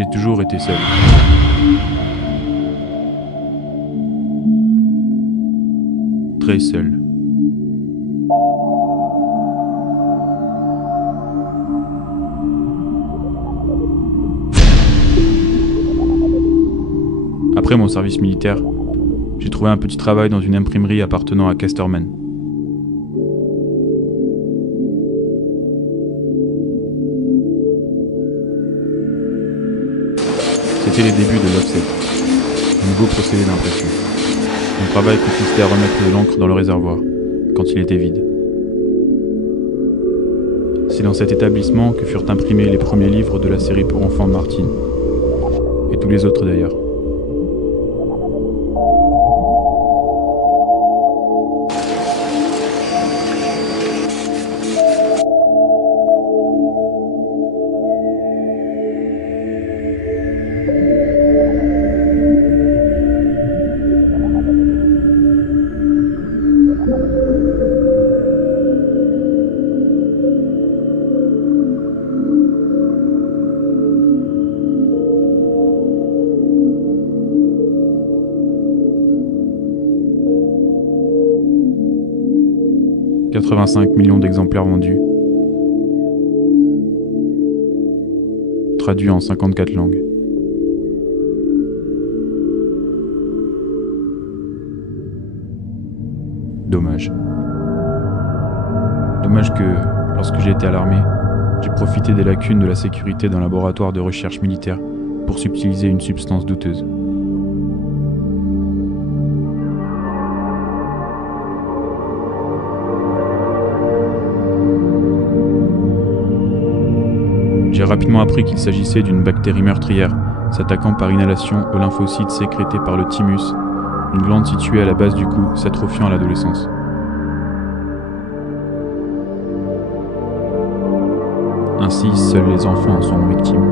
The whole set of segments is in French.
J'ai toujours été seul. Très seul. Après mon service militaire, j'ai trouvé un petit travail dans une imprimerie appartenant à Casterman. C'était les débuts de l'offset, un nouveau procédé d'impression. Mon travail consistait à remettre de l'encre dans le réservoir, quand il était vide. C'est dans cet établissement que furent imprimés les premiers livres de la série pour enfants Martine, et tous les autres d'ailleurs. « 85 millions d'exemplaires vendus, traduits en 54 langues. Dommage. Dommage que, lorsque j'ai été à l'armée, j'ai profité des lacunes de la sécurité d'un laboratoire de recherche militaire pour subtiliser une substance douteuse. J'ai rapidement appris qu'il s'agissait d'une bactérie meurtrière, s'attaquant par inhalation aux lymphocytes sécrétés par le thymus, une glande située à la base du cou s'atrophiant à l'adolescence. Ainsi, seuls les enfants en sont victimes.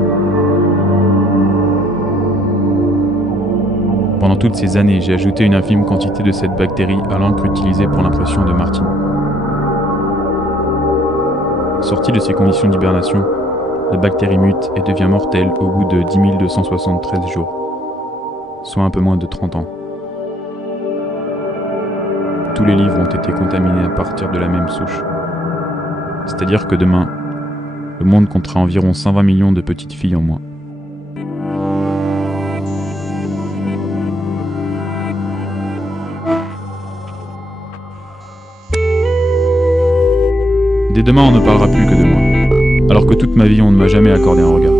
Pendant toutes ces années, j'ai ajouté une infime quantité de cette bactérie à l'encre utilisée pour l'impression de Martine. Sortie de ces conditions d'hibernation, la bactérie mute et devient mortelle au bout de 10 273 jours, soit un peu moins de 30 ans. Tous les livres ont été contaminés à partir de la même souche. C'est-à-dire que demain, le monde comptera environ 120 millions de petites filles en moins. Dès demain, on ne parlera plus que de moi. Alors que toute ma vie, on ne m'a jamais accordé un regard.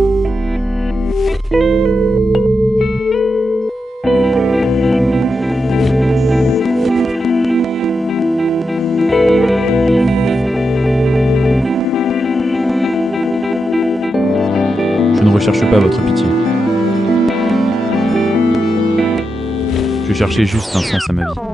Je ne recherche pas votre pitié. Je cherchais juste un sens à ma vie.